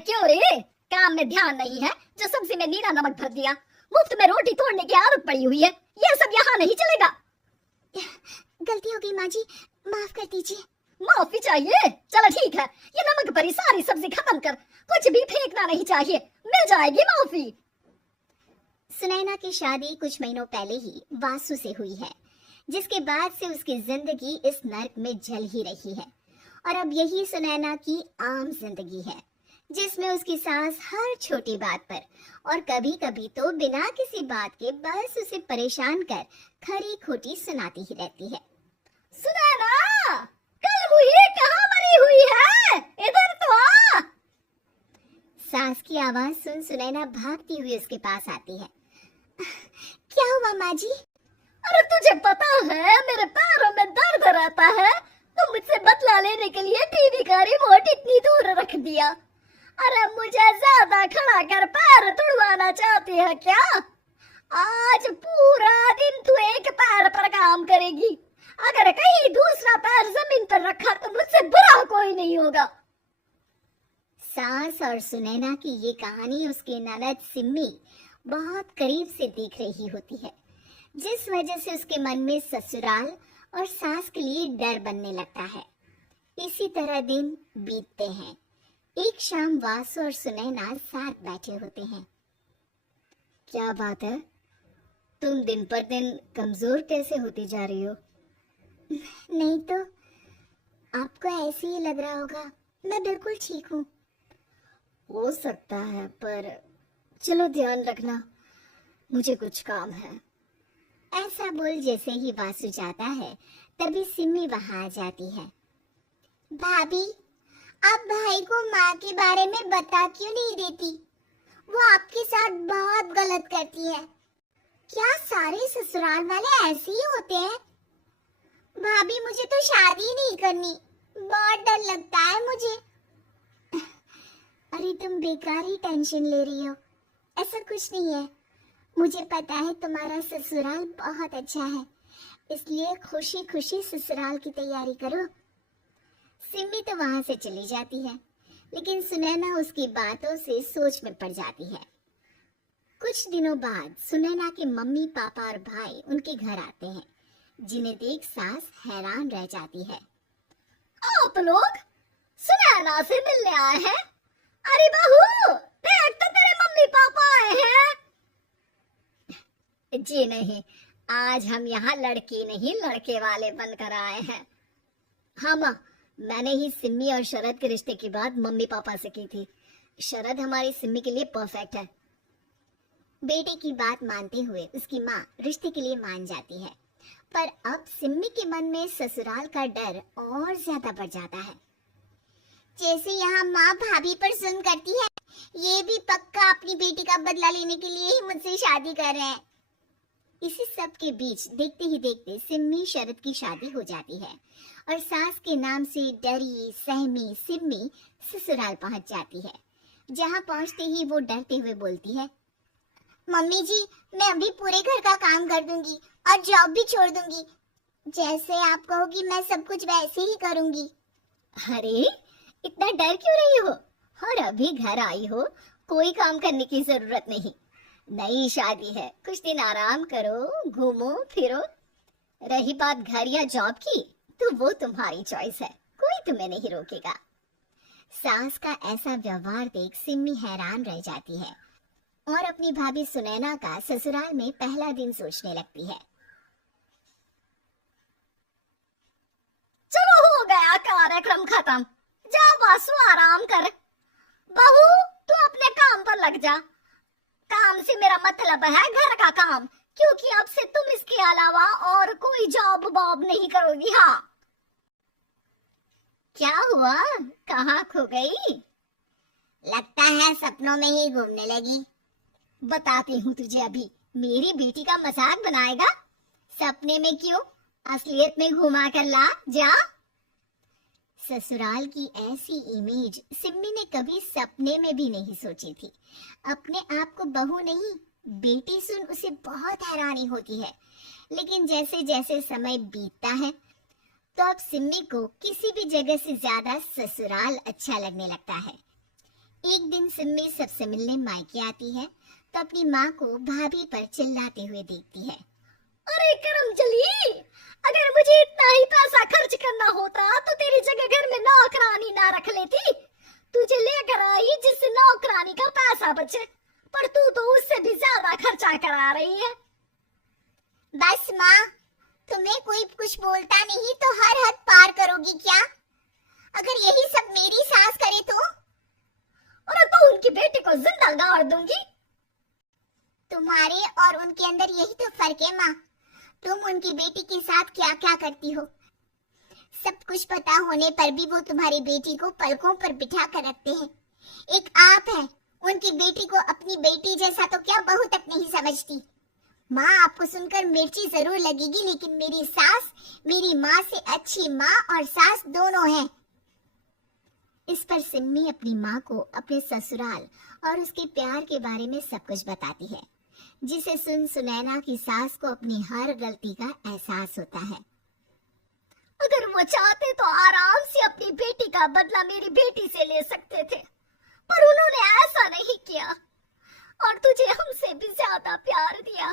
क्यों रे, काम में ध्यान नहीं है जो सब्जी में नीला नमक भर दिया। मुफ्त में रोटी तोड़ने की आदत पड़ी हुई है, ये सब यहाँ नहीं चलेगा। गलती हो गई माँ जी, माफ कर दीजिए। माफी चाहिए? चलो ठीक है, ये नमक भरी सारी सब्जी खत्म कर, कुछ भी फेंकना नहीं चाहिए, मिल जाएगी माफी। सुनैना की शादी कुछ महीनों पहले ही वासु से हुई है, जिसके बाद से उसकी जिंदगी इस नर्क में जल ही रही है। और अब यही सुनैना की आम जिंदगी है, जिसमें उसकी सास हर छोटी बात पर और कभी कभी तो बिना किसी बात के बस उसे परेशान कर खरी खोटी सुनाती ही रहती है। सुनैना, कल मुही कहाँ मरी हुई है, इधर तो आ। सास की आवाज सुन सुनैना भागती हुई उसके पास आती है। क्या हुआ माँ जी? अरे तुझे पता है मेरे पैरों में दर्द रहता है, तो मुझसे बदला लेने के लिए टीवी का रिमोट इतनी दूर रख दिया। अरे मुझे ज्यादा खड़ा कर पैर तुड़वाना चाहती है क्या? आज पूरा दिन तू एक पैर पर काम करेगी, अगर कहीं दूसरा पैर जमीन पर रखा तो मुझसे बुरा कोई नहीं होगा। सास और सुनैना की ये कहानी उसके ननद सिम्मी बहुत करीब से देख रही होती है, जिस वजह से उसके मन में ससुराल और सास के लिए डर बनने लगता है। इसी तरह दिन बीतते हैं। एक शाम वासु और सुनैना साथ बैठे होते हैं। क्या बात है, तुम दिन पर दिन कमजोर कैसे होती जा रही हो? नहीं तो आपको ऐसे ही लग रहा होगा, मैं बिल्कुल ठीक हूँ। हो सकता है, पर चलो ध्यान रखना, मुझे कुछ काम है। ऐसा बोल जैसे ही वासु जाता है, तभी सिम्मी वहां आ जाती है। भाभी, आप भाई को माँ के बारे में बता क्यों नहीं देती? वो आपके साथ बहुत गलत करती है। क्या सारे ससुराल वाले ऐसे ही होते हैं? भाभी, मुझे तो शादी नहीं करनी, बहुत डर लगता है मुझे। अरे तुम बेकार ही टेंशन ले रही हो, ऐसा कुछ नहीं है। मुझे पता है तुम्हारा ससुराल बहुत अच्छा है, इसलिए खुशी खुशी ससुराल की तैयारी करो। सिम्मी तो वहां से चली जाती है, लेकिन सुनैना उसकी बातों से सोच में पड़ जाती है। कुछ दिनों बाद सुनैना के मम्मी पापा और भाई उनके घर आते हैं, जिन्हें देख सास हैरान रह जाती है। आप लोग सुनैना से मिलने आए हैं? अरे बहू, देख तो तेरे मम्मी पापा आए हैं। जी नहीं, आज हम यहाँ लड़की नहीं लड़के वाले बनकर आए हैं। हाँ माँ, मैंने ही सिम्मी और शरद के रिश्ते की बात मम्मी पापा से की थी। शरद हमारी सिम्मी के लिए परफेक्ट है। बेटे की बात मानते हुए उसकी माँ रिश्ते के लिए मान जाती है, पर अब सिम्मी के मन में ससुराल का डर और ज्यादा बढ़ जाता है। जैसे यहाँ माँ भाभी पर जुल्म करती है, ये भी पक्का अपनी बेटी का बदला लेने के लिए ही मुझसे शादी कर रहे हैं। इसी सब के बीच देखते ही देखते सिम्मी शरद की शादी हो जाती है और सास के नाम से डरी सहमी सिम्मी ससुराल पहुंच जाती है। जहां पहुंचते ही वो डरते हुए बोलती है, मम्मी जी, मैं अभी पूरे घर का काम कर दूंगी और जॉब भी छोड़ दूंगी। जैसे आप कहोगी मैं सब कुछ वैसे ही करूंगी। अरे इतना डर क्यों रही हो? और अभी घर आई हो, कोई काम करने की जरूरत नहीं। नई शादी है, कुछ दिन आराम करो, घूमो फिरो। रही बात घर या जॉब की, तो वो तुम्हारी चॉइस है, कोई तुम्हें नहीं रोकेगा। सास का ऐसा व्यवहार देख सिम्मी हैरान रह जाती है और अपनी भाभी सुनैना का ससुराल में पहला दिन सोचने लगती है। चलो हो गया कार्यक्रम खत्म, जा वासु आराम कर। बहू, तू अपने काम पर लग जा। काम से मेरा मतलब है घर का काम, क्योंकि अब से तुम इसके अलावा और कोई जॉब बॉब नहीं करोगी। हाँ। क्या हुआ, कहाँ खो गई? लगता है सपनों में ही घूमने लगी। बताती हूँ तुझे अभी। मेरी बेटी का मजाक बनाएगा? सपने में क्यों, असलियत में घुमा कर ला, जा। ससुराल की ऐसी इमेज सिम्मी ने कभी सपने में भी नहीं सोची थी। अपने आप को बहू नहीं, बेटी सुन उसे बहुत हैरानी होती है। लेकिन जैसे जैसे समय बीतता है, तो अब सिम्मी को किसी भी जगह से ज्यादा ससुराल अच्छा लगने लगता है। एक दिन सिम्मी सबसे मिलने मायके आती है तो अपनी माँ को भाभी पर चिल्लाते हुए देखती है। अरे करमजली, अगर मुझे इतना ही पैसा खर्च करना होता तो तेरी जगह घर में नौकरानी ना रख लेती। तुझे लेकर आई जिससे नौकरानी का पैसा बचे, पर तू तो उससे भी ज्यादा खर्चा करा रही है। बस माँ, तुम्हें कोई कुछ बोलता नहीं तो हर हद पार करोगी क्या? अगर यही सब मेरी सास करे तो? और तो उनकी बेटी को जिंदा गाड़ दूंगी। तुम्हारे और उनके अंदर यही तो फर्क है माँ। तुम उनकी बेटी के साथ क्या क्या करती हो, सब कुछ पता होने पर भी वो तुम्हारी बेटी को पलकों पर बिठा कर रखते हैं। एक आप है, उनकी बेटी को अपनी बेटी जैसा तो क्या बहू तक नहीं समझती। माँ, आपको सुनकर मिर्ची जरूर लगेगी, लेकिन मेरी सास मेरी माँ से अच्छी माँ और सास दोनों हैं। इस पर सिम्मी अपनी माँ को अपने ससुराल और उसके प्यार के बारे में सब कुछ बताती है, जिसे सुन सुनैना की सास को अपनी हर गलती का एहसास होता है। अगर वो चाहते तो आराम से अपनी बेटी का बदला मेरी बेटी से ले सकते थे, पर उन्होंने ऐसा नहीं किया और तुझे हमसे भी ज्यादा प्यार दिया।